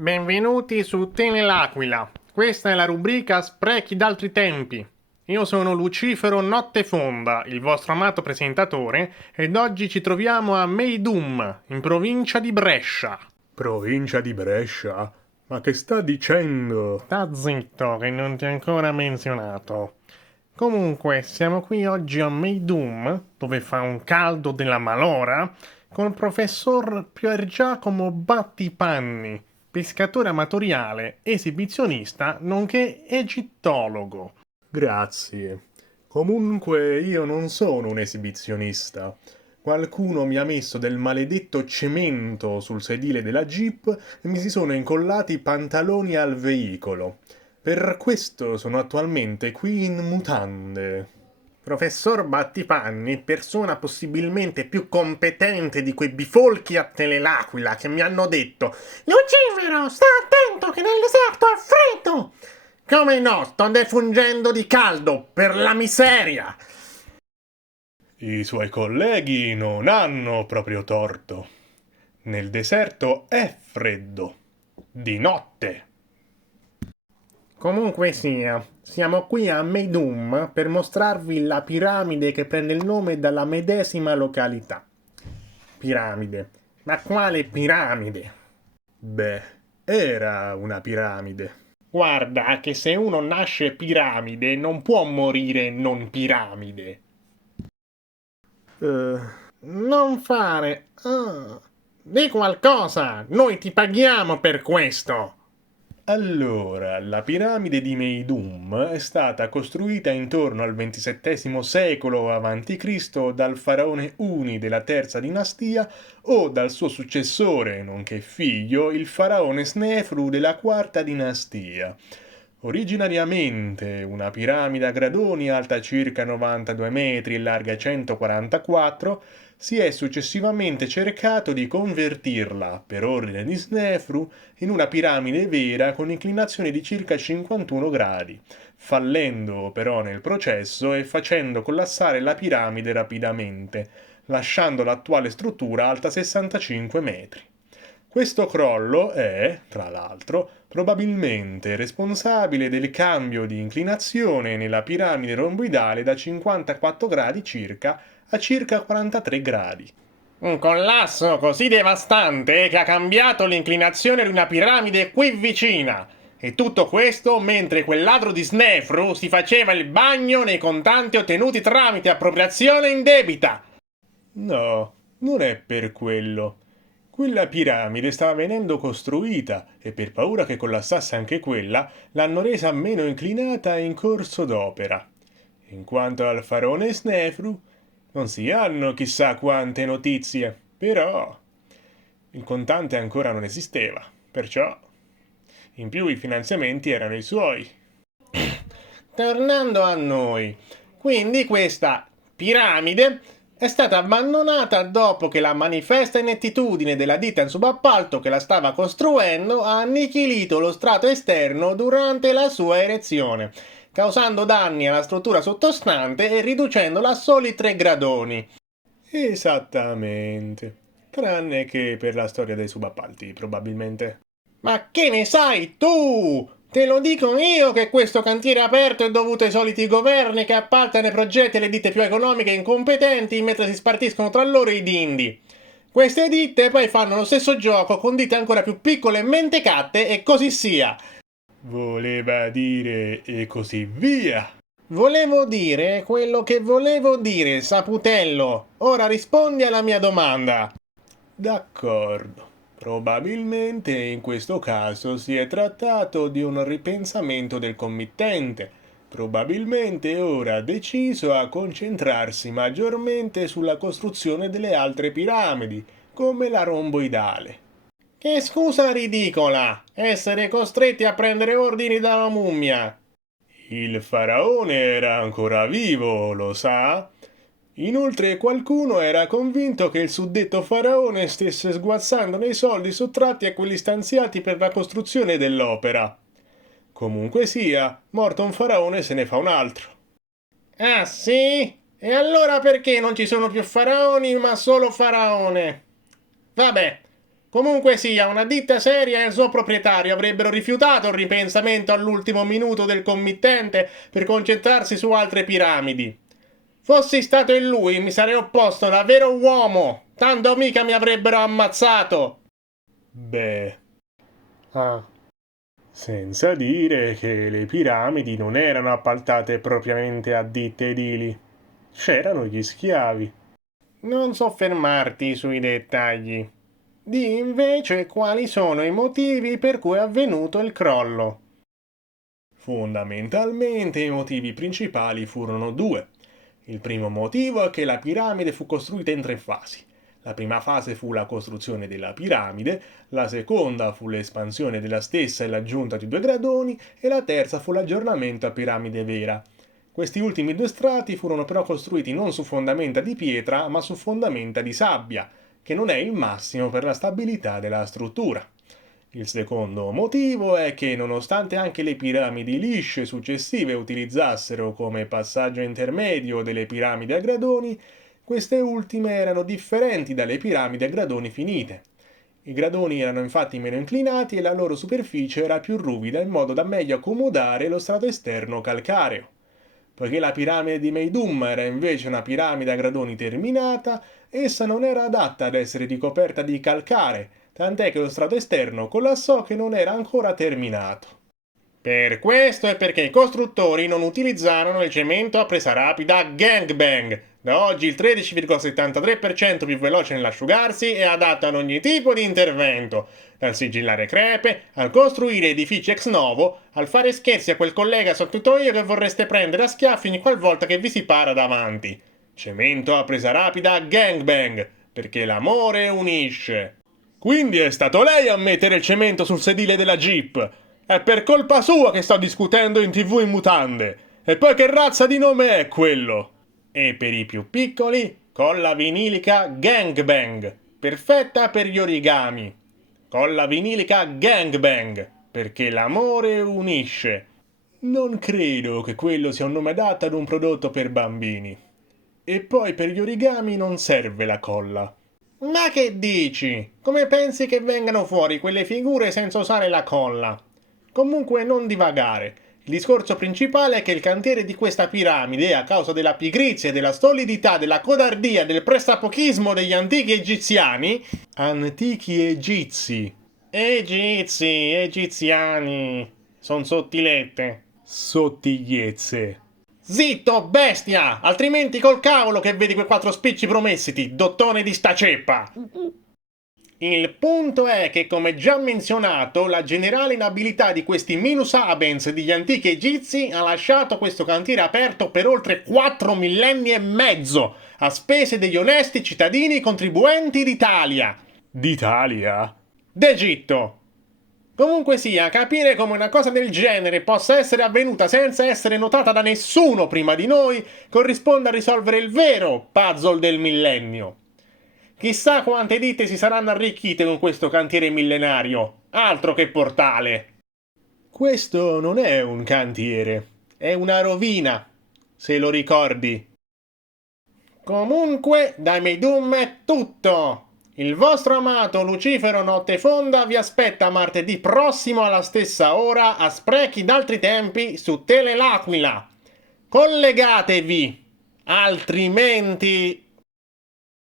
Benvenuti su L'Aquila. Questa è la rubrica Sprechi d'altri tempi. Io sono Lucifero Nottefonda, il vostro amato presentatore, ed oggi ci troviamo a Meidum, in provincia di Brescia. Provincia di Brescia? Ma che sta dicendo? Sta zitto, che non ti ho ancora menzionato. Comunque, siamo qui oggi a Meidum, dove fa un caldo della malora, col professor Pier Giacomo Battipanni, pescatore amatoriale, esibizionista, nonché egittologo. Grazie. Comunque io non sono un esibizionista. Qualcuno mi ha messo del maledetto cemento sul sedile della Jeep e mi si sono incollati i pantaloni al veicolo. Per questo sono attualmente qui in mutande. Professor Battipanni, persona possibilmente più competente di quei bifolchi a L'Aquila che mi hanno detto Lucifero, sta attento che nel deserto è freddo! Come no, sto defungendo di caldo, per la miseria! I suoi colleghi non hanno proprio torto. Nel deserto è freddo. Di notte. Comunque sia, siamo qui a Meidum per mostrarvi la piramide che prende il nome dalla medesima località. Piramide. Ma quale piramide? Beh, era una piramide. Guarda che se uno nasce piramide non può morire non piramide. Eh, Non fare. Di qualcosa! Noi ti paghiamo per questo! Allora, la piramide di Meidum è stata costruita intorno al XXVII secolo a.C. dal faraone Uni della terza dinastia o dal suo successore, nonché figlio, il faraone Snefru della quarta dinastia. Originariamente una piramide a gradoni alta circa 92 metri e larga 144, si è successivamente cercato di convertirla, per ordine di Snefru, in una piramide vera con inclinazione di circa 51 gradi, fallendo però nel processo e facendo collassare la piramide rapidamente, lasciando l'attuale struttura alta 65 metri. Questo crollo è, tra l'altro, probabilmente responsabile del cambio di inclinazione nella piramide romboidale da 54 gradi circa a circa 43 gradi. Un collasso così devastante che ha cambiato l'inclinazione di una piramide qui vicina. E tutto questo mentre quel ladro di Snefru si faceva il bagno nei contanti ottenuti tramite appropriazione indebita. No, non è per quello. Quella piramide stava venendo costruita e per paura che collassasse anche quella, l'hanno resa meno inclinata in corso d'opera. In quanto al faraone Snefru, non si hanno chissà quante notizie, però il contante ancora non esisteva, perciò in più i finanziamenti erano i suoi. Tornando a noi, quindi questa piramide è stata abbandonata dopo che la manifesta inettitudine della ditta in subappalto che la stava costruendo ha annichilito lo strato esterno durante la sua erezione, causando danni alla struttura sottostante e riducendola a soli 3 gradoni. Esattamente. Tranne che per la storia dei subappalti, probabilmente. Ma che ne sai tu? Te lo dico io che questo cantiere aperto è dovuto ai soliti governi che appaltano i progetti alle ditte più economiche e incompetenti mentre si spartiscono tra loro i dindi. Queste ditte poi fanno lo stesso gioco con ditte ancora più piccole e mentecatte e così sia. Voleva dire e così via. Volevo dire quello che volevo dire, Saputello. Ora rispondi alla mia domanda. D'accordo. Probabilmente in questo caso si è trattato di un ripensamento del committente. Probabilmente ora ha deciso a concentrarsi maggiormente sulla costruzione delle altre piramidi, come la romboidale. Che scusa ridicola! Essere costretti a prendere ordini dalla mummia. Il faraone era ancora vivo, lo sa? Inoltre qualcuno era convinto che il suddetto faraone stesse sguazzando nei soldi sottratti a quelli stanziati per la costruzione dell'opera. Comunque sia, morto un faraone se ne fa un altro. Ah sì? E allora perché non ci sono più faraoni ma solo faraone? Vabbè, Comunque sia, una ditta seria e il suo proprietario avrebbero rifiutato il ripensamento all'ultimo minuto del committente per concentrarsi su altre piramidi. Fossi stato in lui, mi sarei opposto da vero uomo, tanto mica mi avrebbero ammazzato. Beh, Ah. senza dire che le piramidi non erano appaltate propriamente a ditte edili. C'erano gli schiavi. Non soffermarti sui dettagli. Di invece quali sono i motivi per cui è avvenuto il crollo. Fondamentalmente i motivi principali furono due. Il primo motivo è che la piramide fu costruita in tre fasi. La prima fase fu la costruzione della piramide, la seconda fu l'espansione della stessa e l'aggiunta di due gradoni e la terza fu l'aggiornamento a piramide vera. Questi ultimi due strati furono però costruiti non su fondamenta di pietra ma su fondamenta di sabbia, che non è il massimo per la stabilità della struttura. Il secondo motivo è che nonostante anche le piramidi lisce successive utilizzassero come passaggio intermedio delle piramidi a gradoni, queste ultime erano differenti dalle piramidi a gradoni finite. I gradoni erano infatti meno inclinati e la loro superficie era più ruvida in modo da meglio accomodare lo strato esterno calcareo. Poiché la piramide di Meidum era invece una piramide a gradoni terminata, essa non era adatta ad essere ricoperta di calcare, tant'è che lo strato esterno collassò che non era ancora terminato. Per questo e perché i costruttori non utilizzarono il cemento a presa rapida Gangbang, da oggi il 13,73% più veloce nell'asciugarsi e adatto ad ogni tipo di intervento, dal sigillare crepe, al costruire edifici ex novo, al fare scherzi a quel collega sottitoio che vorreste prendere a schiaffi ogni qualvolta che vi si para davanti. Cemento a presa rapida Gangbang, perché l'amore unisce. Quindi è stato lei a mettere il cemento sul sedile della Jeep. È per colpa sua che sto discutendo in TV in mutande. E poi che razza di nome è quello? E per i più piccoli, colla vinilica Gangbang, perfetta per gli origami. Colla vinilica Gangbang, perché l'amore unisce. Non credo che quello sia un nome adatto ad un prodotto per bambini. E poi per gli origami non serve la colla. Ma che dici? Come pensi che vengano fuori quelle figure senza usare la colla? Comunque non divagare. Il discorso principale è che il cantiere di questa piramide, a causa della pigrizia, della stolidità, della codardia, del pressapochismo degli antichi egiziani... Antichi egizi. Egiziani. Son sottilette. Sottigliezze. Zitto, bestia! Altrimenti col cavolo che vedi quei quattro spicci promessiti, dottone di sta ceppa! Il punto è che, come già menzionato, la generale inabilità di questi Minus Abens degli antichi egizi ha lasciato questo cantiere aperto per oltre 4 millenni e mezzo, a spese degli onesti cittadini contribuenti d'Italia. D'Italia? D'Egitto. Comunque sia, capire come una cosa del genere possa essere avvenuta senza essere notata da nessuno prima di noi corrisponde a risolvere il vero puzzle del millennio. Chissà quante ditte si saranno arricchite con questo cantiere millenario. Altro che portale. Questo non è un cantiere, è una rovina, se lo ricordi. Comunque, dai Meidum è tutto. Il vostro amato Lucifero Nottefonda vi aspetta martedì prossimo alla stessa ora a Sprechi d'altri tempi su Tele L'Aquila. Collegatevi, altrimenti...